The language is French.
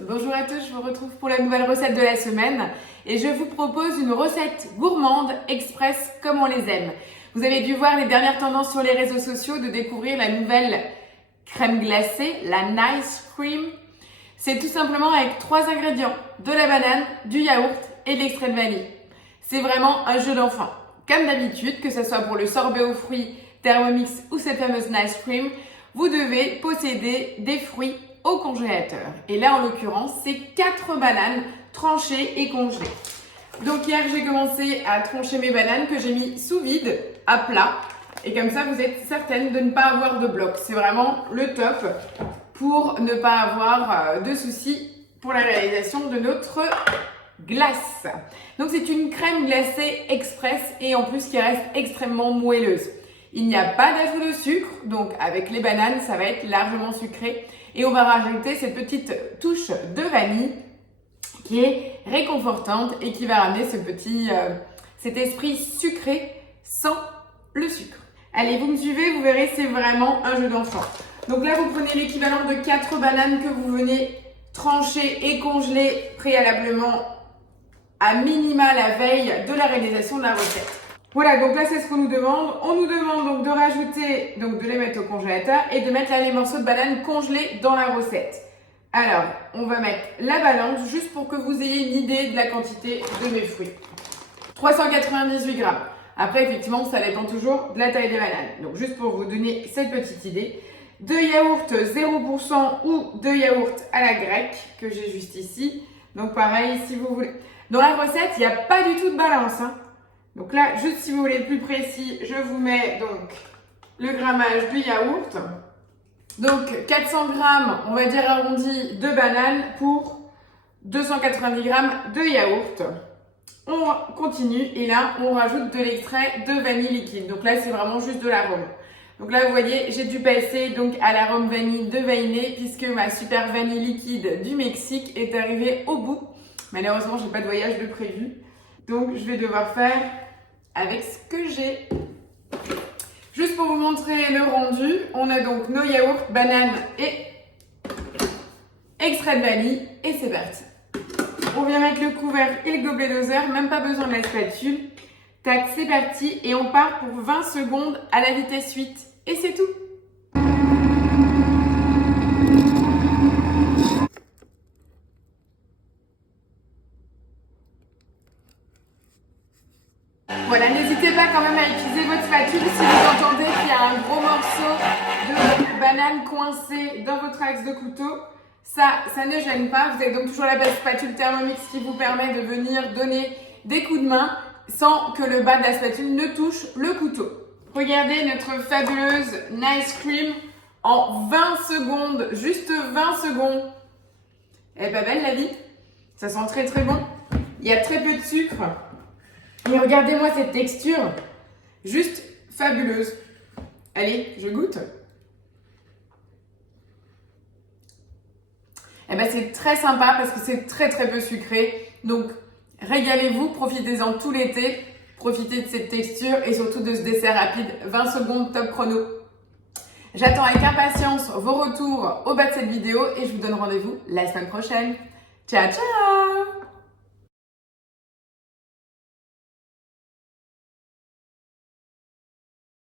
Bonjour à tous, je vous retrouve pour la nouvelle recette de la semaine et je vous propose une recette gourmande express comme on les aime. Vous avez dû voir les dernières tendances sur les réseaux sociaux de découvrir la nouvelle crème glacée, la Nice Cream. C'est tout simplement avec 3 ingrédients, de la banane, du yaourt et de l'extrait de vanille. C'est vraiment un jeu d'enfant. Comme d'habitude, que ce soit pour le sorbet aux fruits, Thermomix ou cette fameuse Nice Cream, vous devez posséder des fruits au congélateur. Et là, en l'occurrence, c'est 4 bananes tranchées et congelées. Donc hier, j'ai commencé à trancher mes bananes que j'ai mis sous vide, à plat. Et comme ça, vous êtes certaine de ne pas avoir de bloc. C'est vraiment le top pour ne pas avoir de soucis pour la réalisation de notre glace. Donc c'est une crème glacée express et en plus qui reste extrêmement moelleuse. Il n'y a pas d'ajout de sucre, donc avec les bananes, ça va être largement sucré. Et on va rajouter cette petite touche de vanille qui est réconfortante et qui va ramener cet esprit sucré sans le sucre. Allez, vous me suivez, vous verrez, c'est vraiment un jeu d'enfant. Donc là, vous prenez l'équivalent de 4 bananes que vous venez trancher et congeler préalablement à minima la veille de la réalisation de la recette. Voilà, donc là c'est ce qu'on nous demande. On nous demande donc de rajouter, de les mettre au congélateur et de mettre là les morceaux de banane congelés dans la recette. Alors, on va mettre la balance juste pour que vous ayez une idée de la quantité de mes fruits. 398 grammes. Après, effectivement, ça dépend toujours de la taille des bananes. Donc, juste pour vous donner cette petite idée. De yaourt 0% ou de yaourt à la grecque que j'ai juste ici. Donc, pareil, si vous voulez. Dans la recette, il n'y a pas du tout de balance, hein. Donc là, juste si vous voulez être plus précis, je vous mets donc le grammage du yaourt. Donc 400 grammes, on va dire arrondi, de bananes pour 290 grammes de yaourt. On continue et là, on rajoute de l'extrait de vanille liquide. Donc là, c'est vraiment juste de l'arôme. Donc là, vous voyez, j'ai dû passer donc à l'arôme vanille de Vainé puisque ma super vanille liquide du Mexique est arrivée au bout. Malheureusement, je n'ai pas de voyage de prévu. Donc, je vais devoir faire avec ce que j'ai. Juste pour vous montrer le rendu, on a donc nos yaourts, bananes et extrait de vanille. Et c'est parti. On vient mettre le couvercle et le gobelet doseur, même pas besoin de la spatule. Tac, c'est parti. Et on part pour 20 secondes à la vitesse 8. Et c'est tout. Voilà, n'hésitez pas quand même à utiliser votre spatule si vous entendez qu'il y a un gros morceau de banane coincé dans votre axe de couteau. Ça ne gêne pas. Vous avez donc toujours la belle spatule Thermomix qui vous permet de venir donner des coups de main sans que le bas de la spatule ne touche le couteau. Regardez notre fabuleuse Nice Cream en 20 secondes, juste 20 secondes. Elle est pas belle la vie? Ça sent très très bon. Il y a très peu de sucre. Mais regardez-moi cette texture, juste fabuleuse. Allez, je goûte. Eh ben c'est très sympa parce que c'est très très peu sucré. Donc régalez-vous, profitez-en tout l'été. Profitez de cette texture et surtout de ce dessert rapide. 20 secondes top chrono. J'attends avec impatience vos retours au bas de cette vidéo et je vous donne rendez-vous la semaine prochaine. Ciao ciao!